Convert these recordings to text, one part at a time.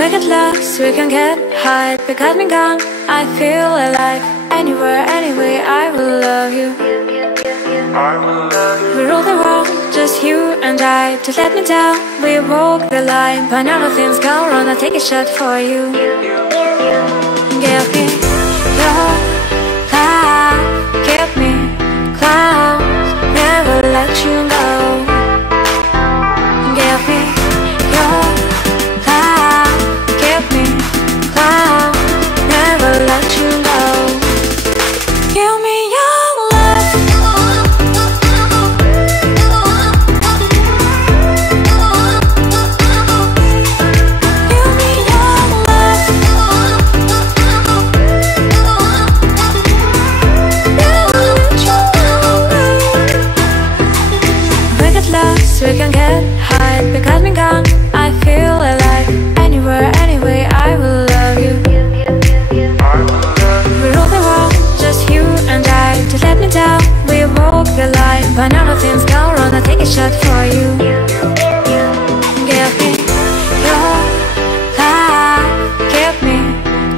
We get lost, we can get high. We got me gone, I feel alive. Anywhere, anyway, I will love you. We rule the world, just you and I. Just let me down, we walk the line. But now the things go wrong, I'll take a shot for you. Give me your love, give me clouds, never let you go. Give me your love, give me clouds, never let you go. Give me your love. Give me your love. Never let you go. We get lost, we can get high. We got me gone, I feel alive. Anywhere, anyway, I will love you. We rule the world, just you and I. Just let me down, we walk the line. But now the things go wrong, I'll take a shot for you. Give me your love, give me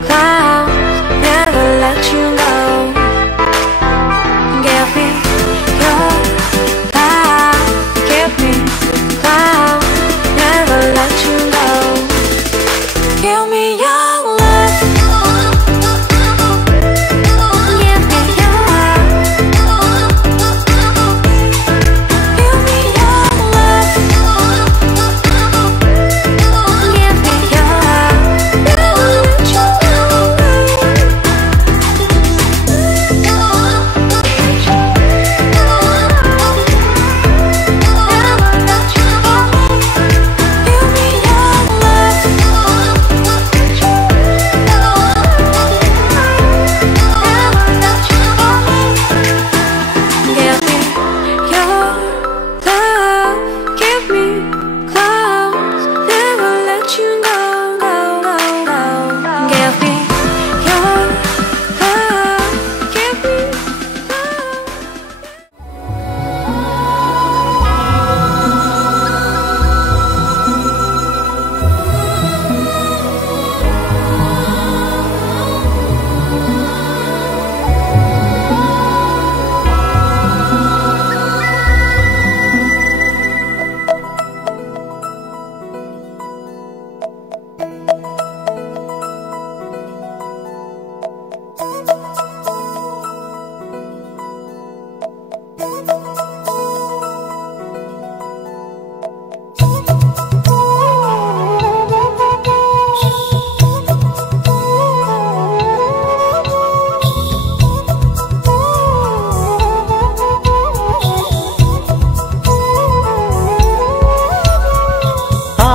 clouds, never let you go. Give me your love, give me clouds, never let you go. Give me your love. Give me your love. Give me your love. Give me your love. Never let you go. Never let you go. Give me your love. Give me your love, give me clouds, never let you go, go, go, go. Give me your love, give me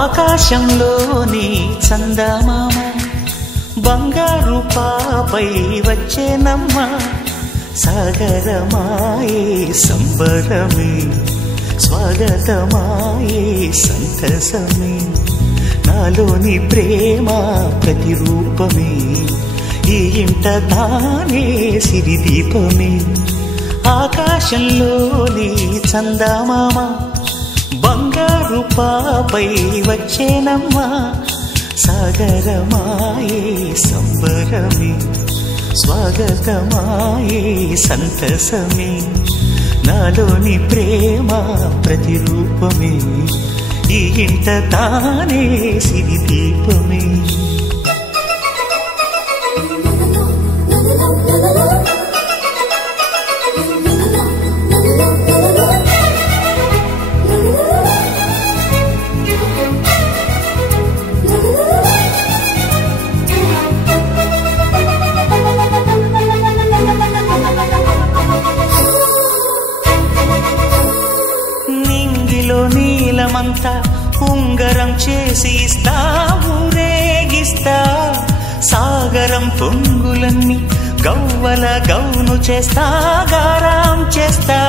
ఆకాశంలోని చందమామ బంగారు పాపై వచ్చేనమ్మ సాగరమాయే సంబరమే స్వాగతమాయే సంతసమే నాలోని ప్రేమ ప్రతిరూపమే ఈ ఇంట తానే సిరిదీపమే ఆకాశంలోని చందమామ బంగారు పాపై వచ్చేనమ్మా సాగరమాయే సంబరమే స్వాగతమాయే సంతసమే నాలోని ప్రేమ ప్రతిరూపమే ఈ ఇంట తానే సిరిదీపమే నీలమంతా ఉంగరం చేసి ఇస్తా ఊరేగిస్తా సాగరం పొంగులన్నీ గవ్వల గౌను చేస్తా గారాం చేస్తా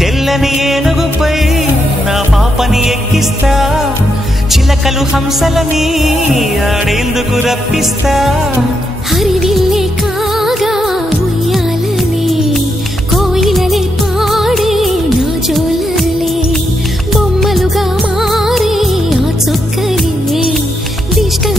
తెల్లని ఏనుగుపై నా పాపని ఎక్కిస్తా చిలకలు హంసలని ఆడేందుకు రప్పిస్తా హరివిల్లే కాగా ఉయ్యాలలే కోయిలలే పాడే నా జోలలే బొమ్మలుగా మారే ఆ చొక్కలే దిష్టం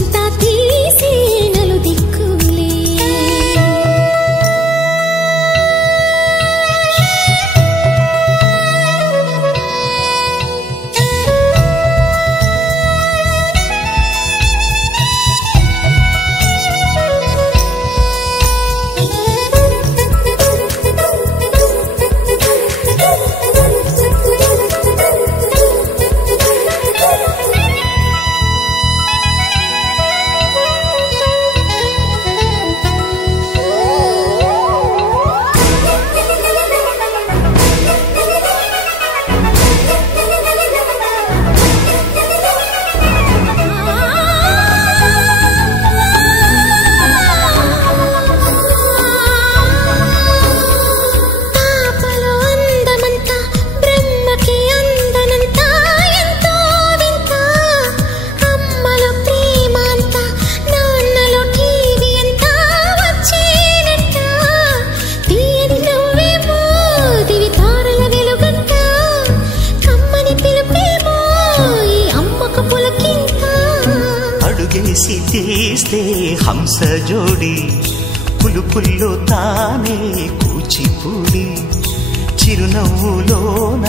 పులకింత అడుగేసి తీస్తే హంస జోడి పులుపుల్లో తానే కూచిపూడి చిరునవ్వులోన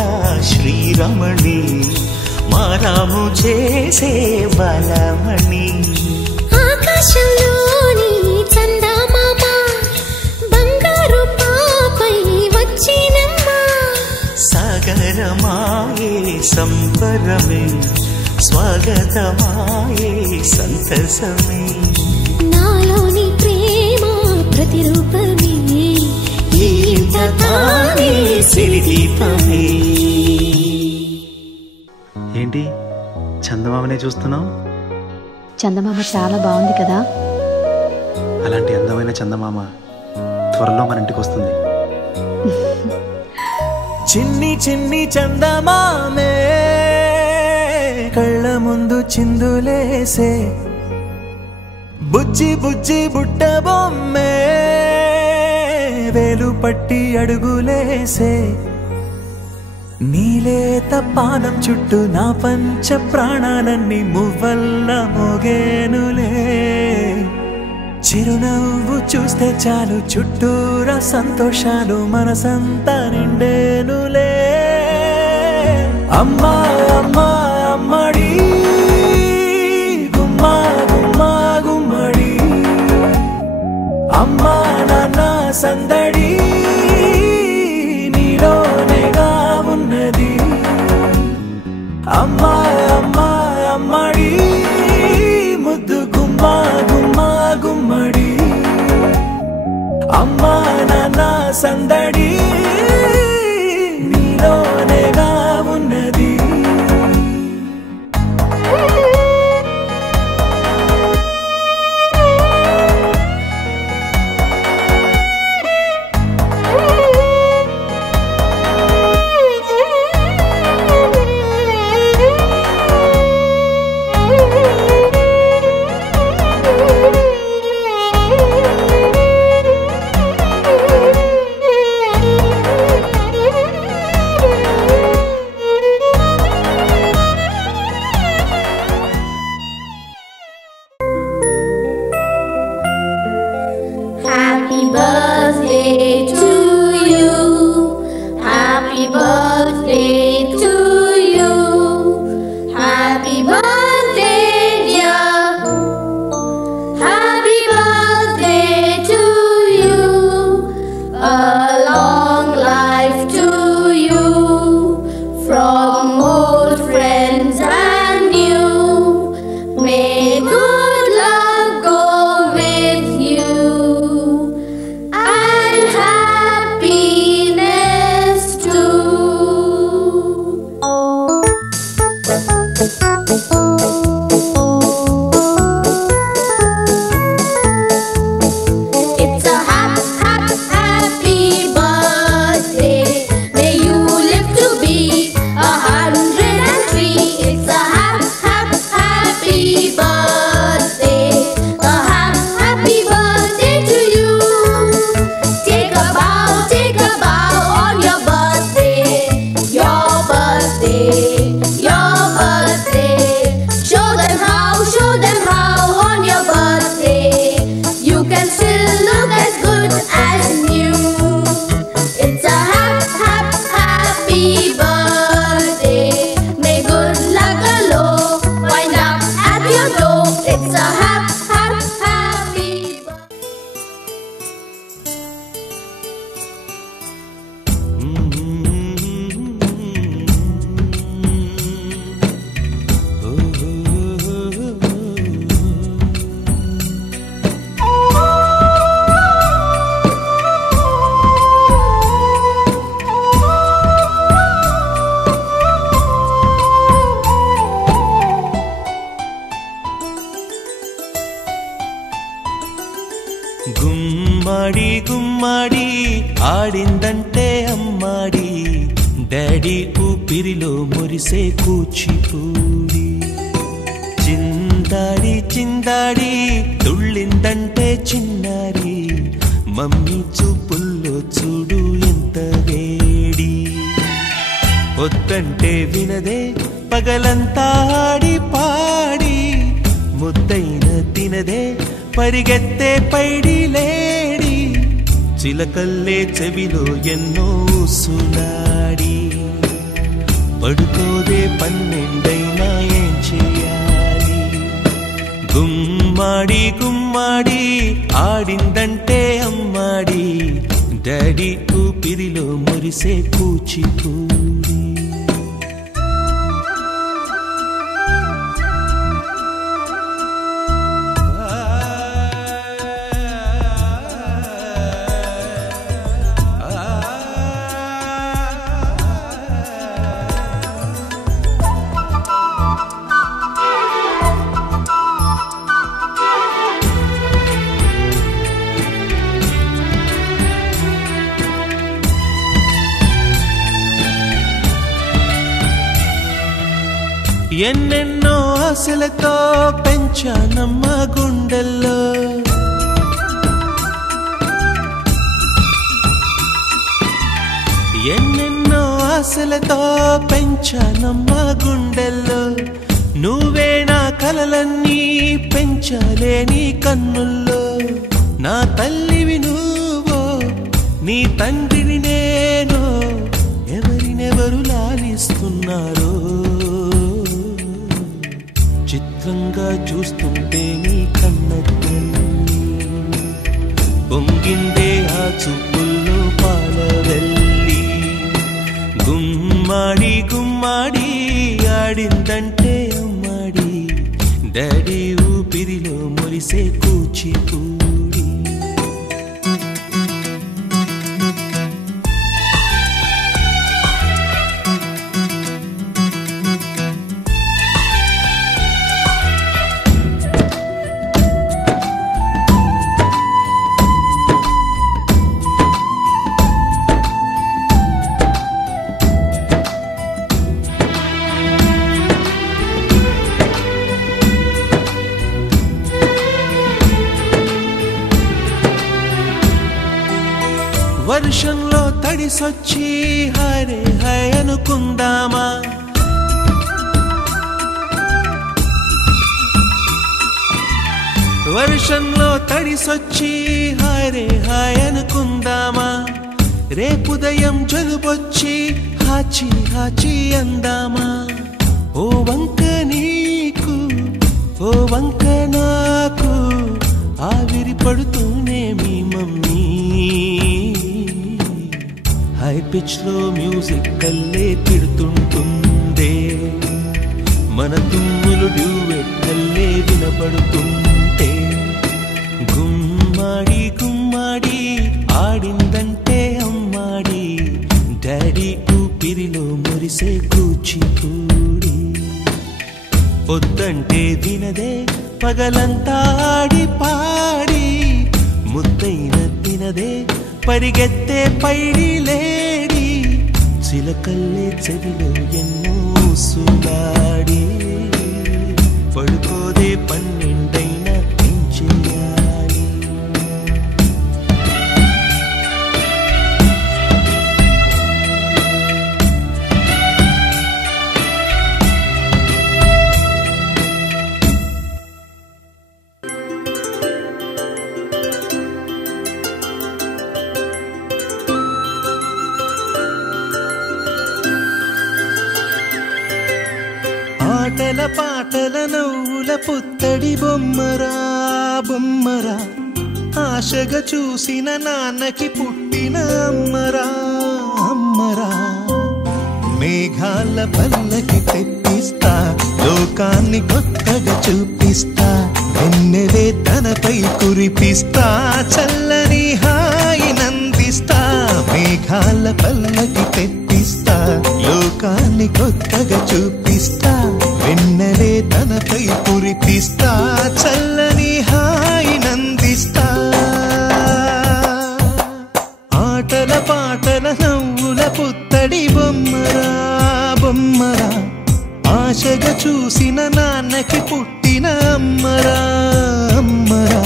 శ్రీరమణి మారాము చేసే బలమణి ఆకాశంలోని చందమామ బంగారు పాపై వచ్చినమ్మా సాగరమాయే సంబరమే స్వాగతమాయే సంతసమే నాలోని ప్రేమ ప్రతిరూపమే ఇంత తానే సిరిదీపమే. ఏంటి చందమామనే చూస్తున్నావు? చందమామ చాలా బాగుంది కదా. అలాంటి అందమైన చందమామ త్వరలో మన ఇంటికి వస్తుంది. చిన్ని చిన్ని చందమామే కళ్ళ ముందు చిందులేసే బుజ్జి బుజ్జి బుట్ట బొమ్మే వేలు పట్టి అడుగులేసే నీలేత పానం చుట్టూ నా పంచ ప్రాణాలన్నీ మువ్వల్ల మోగేనులే చిరునవ్వు చూస్తే చాలు చుట్టూరా సంతోషాలు మనసంతా నిండేనులే అమ్మా అమ్మా అమ్మడి గుమ్మా గుమ్మా గుమ్మడి అమ్మా నాన్న సందడి నీలోనేగా ఉన్నది అమ్మా అమ్మా అమ్మడి ముద్దు గుమ్మా గుమ్మా గుమ్మడి అమ్మా నాన్న సందడి నీలోనేగా ఉన్నది. Happy birthday to you. Happy birthday to you. Happy birthday, dear. Happy birthday to you. A long life to you. From old friends and new. May good luck go with you. And happiness too. It's a happy birthday. May you live to be 103. It's a happy birthday. A happy birthday to you. Take a bow on your birthday. Your birthday, your birthday. Show them how on your birthday you can still look as good as new. It's a happy birthday. May good luck galore wind up at your door. It's a happy birthday. గుమ్మడి గుమ్మడి ఆడిందంటే అమ్మాడి daddy ఊపిరిలో మురిసే కూచిపూడి చిందాడి చిందాడి తుళ్ళిందంటే చిన్నారి mummy చూపుల్లో చూడు ఎంత వేడి వద్దంటే వినదే పగలంతా ఆడి పాడి ముద్దైన తినదే పరిగెత్తే పైడి లేడి చిలకల్లే చెవిలో ఎన్నో సులాడి పడుకోదే పన్నెండైనా ఏం చేయాలి గుమ్మాడి గుమ్మాడి ఆడిందంటే అమ్మాడి డాడీ ఊపిరిలో మురిసే కూచిపూడి ఎన్నెన్నో ఆశలతో పెంచానమ్మ గుండెల్లో ఎన్నెన్నో ఆశలతో పెంచానమ్మ గుండెల్లో నువ్వే నా కలలన్నీ పెంచాలే నీ కన్నుల్లో నా తల్లివి నువ్వో నీ తండ్రిని నేను ఎవరినెవరు లాలిస్తున్నారో చిత్రంగా చూస్తుంటే నీ కన్నట్టు పొంగిందే ఆ చూపుల్లో పాలవెల్లి గుమ్మాడి గుమ్మాడి ఆడిందంటే అమ్మాడి డాడీ ఊపిరిలో మురిసే కూచిపూడి వర్షంలో తడిసొచ్చి హరే హై అనుకుందామా వర్షంలో తడిసొచ్చి హరే హై అనుకుందామా రేపుదయం జలుబొచ్చి హాచి హాచి అందామా ఓ వంక నీకు ఓ వంక నాకు ఆవిరి పడుతూనే మీ మమ్మీ హై పిచ్ లో మ్యూజిక్ కల్లే తిడుతుంటుందే మన తుమ్ములు డ్యూయెట్ కల్లే వినపడుతుంటే గుమ్మాడి గుమ్మాడి ఆడిందంటే అమ్మాడి డాడీ ఊపిరిలో మురిసే కూచిపూడి పొద్దంటే దినదే పగలంతా ఆడి పాడి ముద్దైన తినదే పరిగెత్తే పైడి లేడి చిలకల్లే చెవిలో ఎన్నో సులాడి పడుకోదే పన్నెండైనా ఏం చేయాలి ఆటల పాటల నవ్వుల పుత్తడి బొమ్మరా బొమ్మరా ఆశగా చూసిన నాన్నకి పుట్టిన అమ్మరా అమ్మరా మేఘాల పల్లకి తెప్పిస్తా లోకాన్ని కొత్తగా చూపిస్తా వెన్నెలే తనపై కురిపిస్తా చల్లని హాయి నందిస్తా మేఘాల పల్లకి తెప్పిస్తా లోకాన్ని కొత్తగా చూపిస్తా వెన్నెలే తనపై కురిపిస్తా చల్లని హాయి నందిస్తా ఆటల పాటల నవ్వుల పుత్తడి బొమ్మరా బొమ్మరా ఆశగా చూసిన నాన్నకి పుట్టిన అమ్మరా అమ్మరా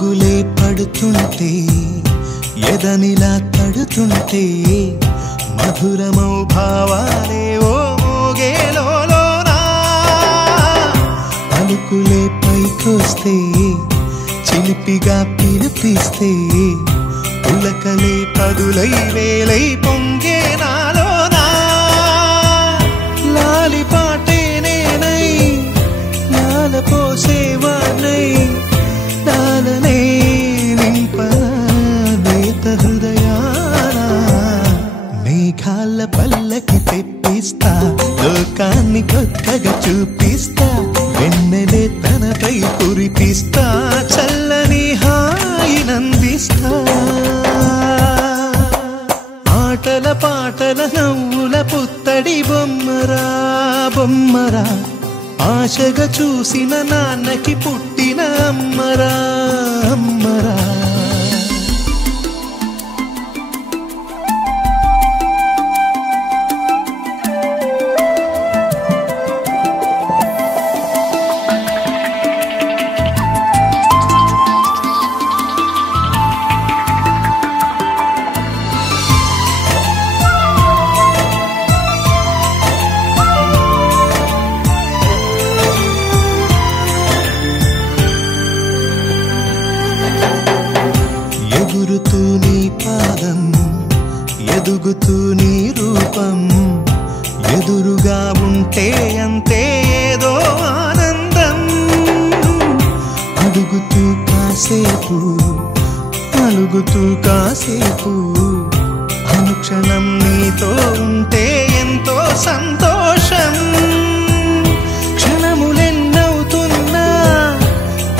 పిడుగులే పడుతుంటే ఎదనిలా తడుతుంటే మధురమౌ భావాలే ఓ మోగేలోనా పలుకులే పైకొస్తే చిలిపిగా పిలిపిస్తే పులకలే పదులై వేలై పొంగే నాలోనా లాలి పాటే నేనై లాల పోసేవాణ్ణై లాలనే నింపనేత హృదయాన మేఘాల పల్లకి తెప్పిస్తా లోకాన్ని కొత్తగా చూపిస్తా వెన్నెలే తనపై కురిపిస్తా చల్లని హాయినందిస్తా ఆటల పాటల నవ్వుల పుత్తడి బొమ్మరా బొమ్మరా ఆశగా చూసిన నాన్నకి పుట్టిన అమ్మరా అమ్మరా ఎగురుతూ నీ పాదం ఎదుగుతూ నీ రూపం ఎదురుగా ఉంటే అంతే ఏదో ఆనందం అడుగుతూ కాసేపు అలుగుతూ కాసేపు అనుక్షణం నీతో ఉంటే ఎంతో సంతోషం క్షణములెన్నవుతున్నా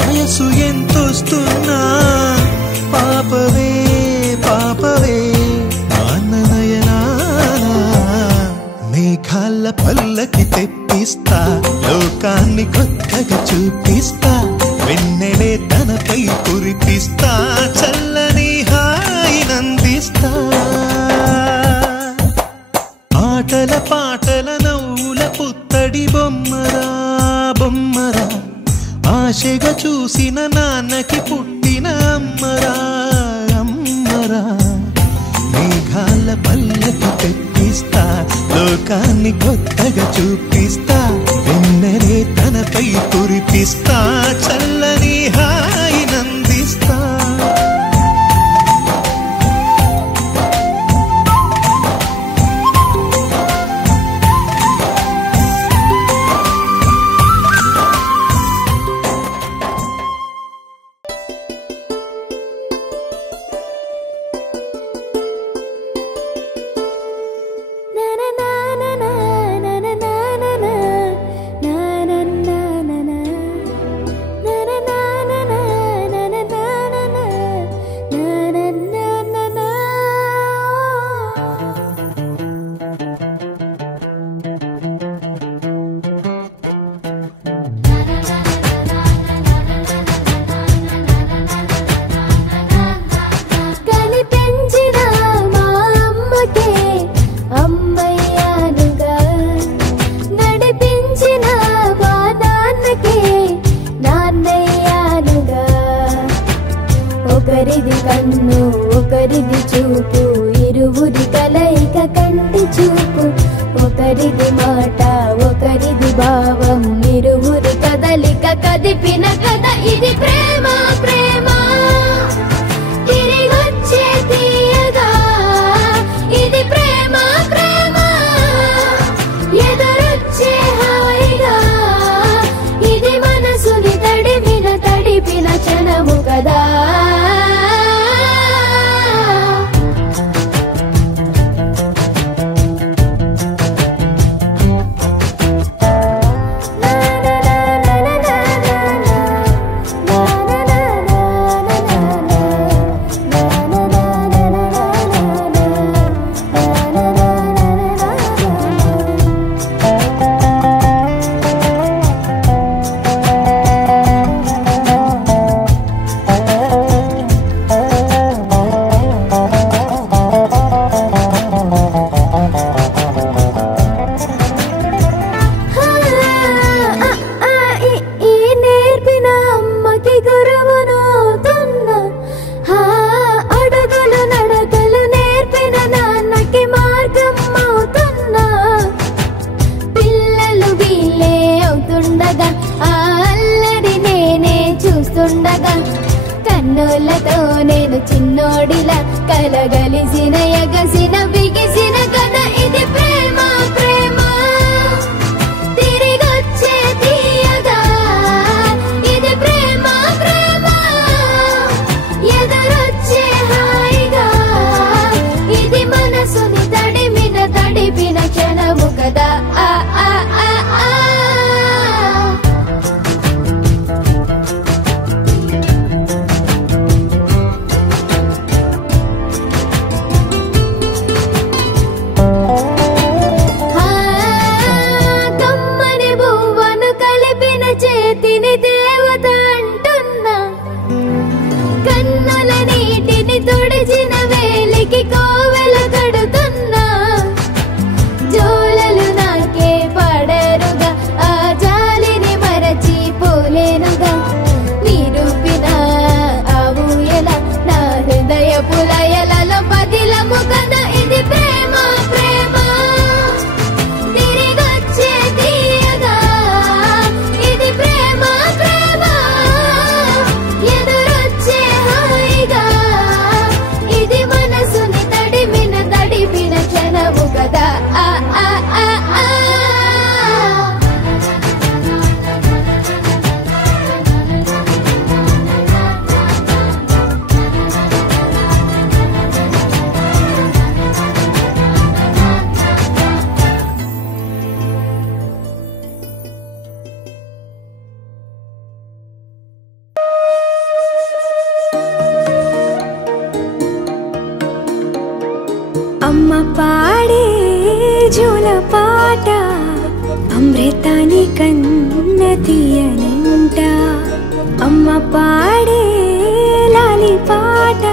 వయసు ఎంతొస్తున్నా పాపవే పాపవే నాన్ననయనానా మేఘాల పల్లకి తెప్పిస్తా లోకాన్ని కొత్తగా చూపిస్తా వెన్నెలే తనపై కురిపిస్తా చల్లని హాయినందిస్తా ఆటల పాటల నవ్వుల పుత్తడి బొమ్మరా బొమ్మరా ఆశగా చూసిన నాన్నకి పుట్టిన అమ్మరా అమ్మరా మేఘాల పల్లకి తెప్పిస్తా లోకాన్ని కొత్తగా చూపిస్తా వెన్నెలే తనపై కురిపిస్తా చల్లని హాయినందిస్తా ఒకరిది కన్ను ఒకరిది చూపు ఇరువురి కలయిక కంటి చూపు ఒకరిది మాట ఒకరిది భావం ఇరువురి కదలిక కదిపిన కథ ఇది ప్రేమ ప్రేమ తిరిగొచ్చే తీయగా ఇది ప్రేమ ప్రేమ ఎదురొచ్చే హాయిగా ఇది మనసుని తడిపిన క్షణము కదా na na na na na na na na చూస్తుండగా ఆ అల్లరి నేనే చూస్తుండగా కన్నులతో నేను చిన్నోడిలా కలగలిసిన ఎగసిన బిగిసిన కథ ఇది ప్రేమ ప్రేమ తిరిగొచ్చే తీయగా ఇది ప్రేమ ప్రేమ ఎదురొచ్చే హాయిగా ఇది మనసుని తడిపిన క్షణము కదా ఆ ఆ ఆ ఆ కమ్మని బువ్వను కలిపిన చేతిని దేవత అంటున్నా కన్నుల నీటిని తుడిచిన వేలికి కోవెల కడుతున్నా జోలలు నాకే పడరుగా ఆ జాలిని మరచి పోలేనుగా నిరూపిన ఆ ఊయల నా హృదయ పులయలలో పదిలము కదా ఇది ప్రేమ ప్రేమ తిరిగొచ్చే తీయగా ఇది ప్రేమ ప్రేమ ఎదురొచ్చే హాయిగా ఇది మనసుని తడిపిన క్షణము కదా ఆ ఆ ఆ ఆ అమ్మ పాడే జోల పాట అమృతాని కన్న తీయనంట అమ్మ పాడే లాలి పాట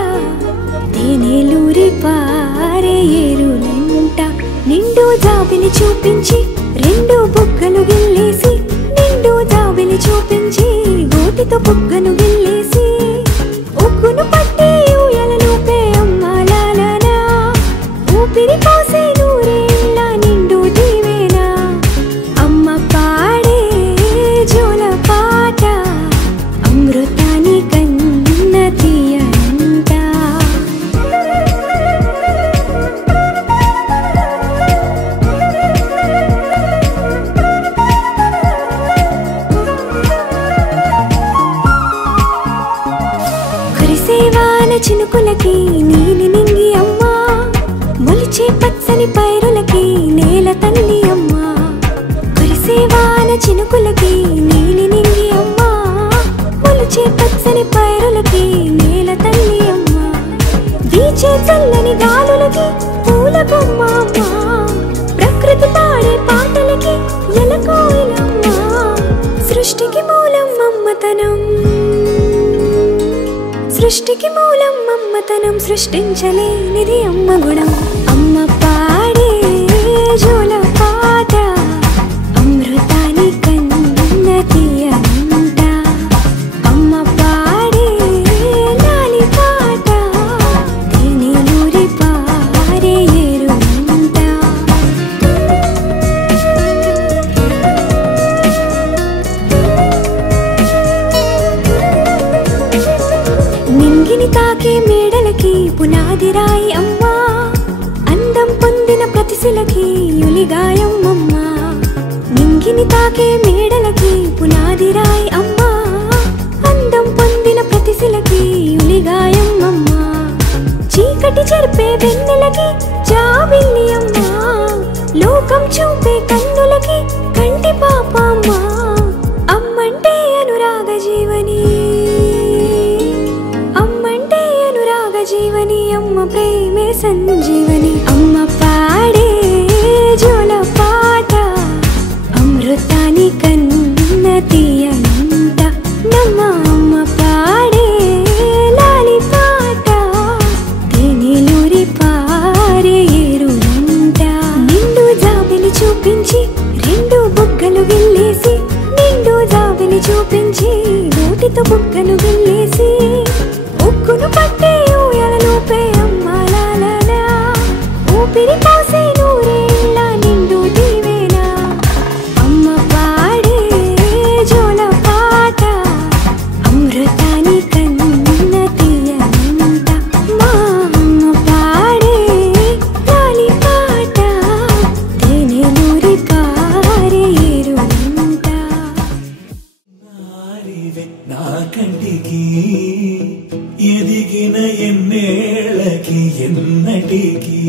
తేనెలూరి పారే ఏరులంట నిండు జాబిలి చూపించి రెండు బుగ్గలు గిల్లేసి నిండు జాబిలి చూపించి గోటితో బుగ్గను గిల్లేసి ఉగ్గును పట్టి ఊయలను పే అమ్మాలనా ఊపిరి పోసే నూరేళ్ళ నిండు దీవేనా అమ్మ పాడే జోల పాట అమృతాని కన్న తీయనంట కురిసేవాన చినుకులకి నీలి నింగి అమ్మా మొలిచే పచ్చని పైరులకి నేల తల్లి అమ్మా కురిసేవాన చినుకులకి నీలి నింగి అమ్మా మొలిచే పచ్చని పైరులకి నేల తల్లి అమ్మా వీచే చల్లని గాలులకి పూల బొమ్మ అమ్మా ప్రకృతి పాడే పాటలకి ఎలకోయిలమ్మా సృష్టికి మూలం మమ్మతనం సృష్టికి మూలం మమ్మతనం సృష్టించలేనిది అమ్మ గుణం అమ్మ పాడే జోల పాట అమృతాని కన్న తీయనంట అమ్మ పాడే లాలి పాట తేనెలూరి పారే ఏరులంట నింగిని తాకే మేడలకి పునాది రాయి అమ్మా అందం పొందిన ప్రతిశిలకి యులిగాయం అమ్మా నింగిని తాకే మేడలకి పునాది రాయి అమ్మా అందం పొందిన ప్రతిశిలకి యులిగాయం అమ్మా చీకటి చెరిపే వెన్నెలకి జాబిల్లి అమ్మా లోకం చూపే కన్నులకి కంటి పాప అమ్మా అమ్మంటే అనురాగ జీవని అమ్మంటే అనురాగ జీవని అమ్మ ప్రేమే సంజీవని అమ్మ పాడే జోల పాట అమృతాని కన్న తీయనంట నమ్మ అమ్మ పాడే లాలి పాట తేనెలూరి పారే ఏరులంట నిండు జాబిలి చూపించి రెండు బుగ్గలు గిల్లేసి నిండు జాబిలి చూపించి నోటితో బుగ్గను గిల్లేసి ఉక్కును పట్టి ఊయలను పే అమ్మాలనా ఊపిరి పోసే నూరేళ్ళ నిండు దీవేనా అమ్మ పాడే నీవే నా కంటికి ఎదిగిన ఎన్నేళ్ళకి ఎన్నటికి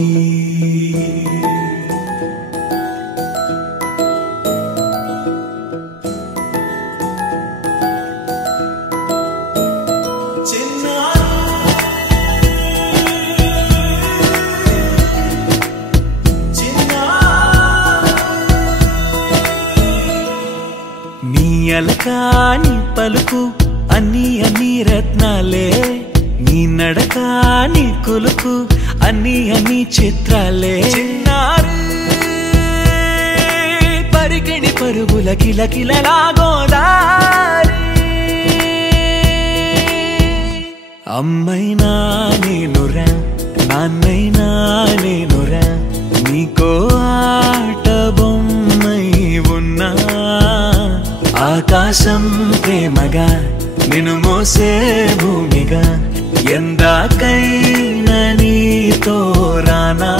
అలకాని పలుకు అన్ని అన్ని రత్నాలే నీ నడక నీ కొలుకు అన్ని అన్ని చిత్రాలే చిన్నారు పరికిణి పరుగుల కిలకిలలాగోదారి అమ్మైనా నేనురా నాన్నైనా నేనురా నీకో ఆట బొమ్మై ఉన్నా ఆకాశం ప్రేమగా నిన్ను మోసే భూమిగా ఎందాకైనా నీతో రానా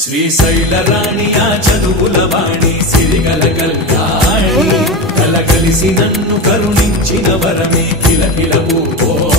శ్రీశైల రాణి ఆ చదువుల వాణి సిరిగల కళ్యాణి కలగలిసి నన్ను కరుణించిన వరమే కిలకిల ఓ